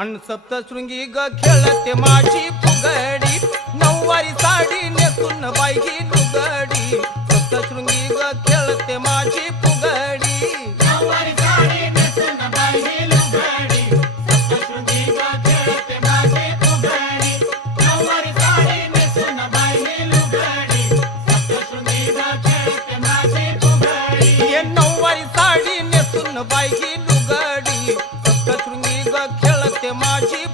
अन सप्तशृंगी ग खेळते माझी फुगडी, नऊवारी साडी नेसून बाई ही लुगडी. सप्तशृंगी ग खेळते माझी फुगडी, नऊवारी साडी नेसून बाई ही लुगडी. सप्तशृंगी ग खेळते माझी फुगडी, नऊवारी साडी नेसून बाई ही लुगडी. सप्तशृंगी ग खेळते माझी फुगडी. ये नऊवारी साडी नेसून बाई ही लुगडी. सप्तशृंगी ग खेळते माझी